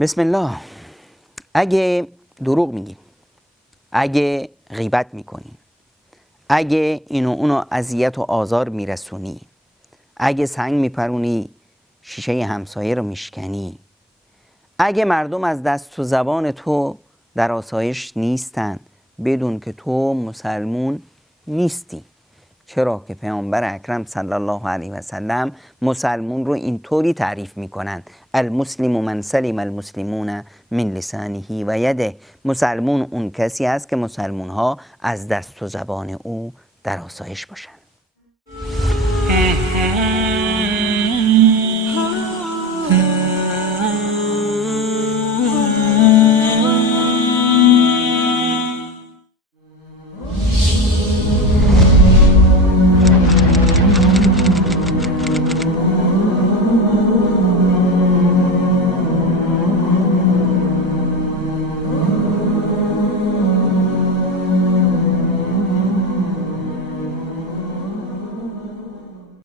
بسم الله. اگه دروغ میگی، اگه غیبت میکنی، اگه اینو اونو اذیت و آزار میرسونی، اگه سنگ میپرونی شیشه همسایه رو میشکنی، اگه مردم از دست و زبان تو در آسایش نیستن، بدون که تو مسلمون نیستی. چرا که پیامبر اکرم صلی الله علیه و سلم مسلمون رو اینطوری تعریف میکنند: المسلم من سلم المسلمون من لسانه و یده. مسلمون اون کسی است که مسلمون ها از دست و زبان او در آسایش باشند.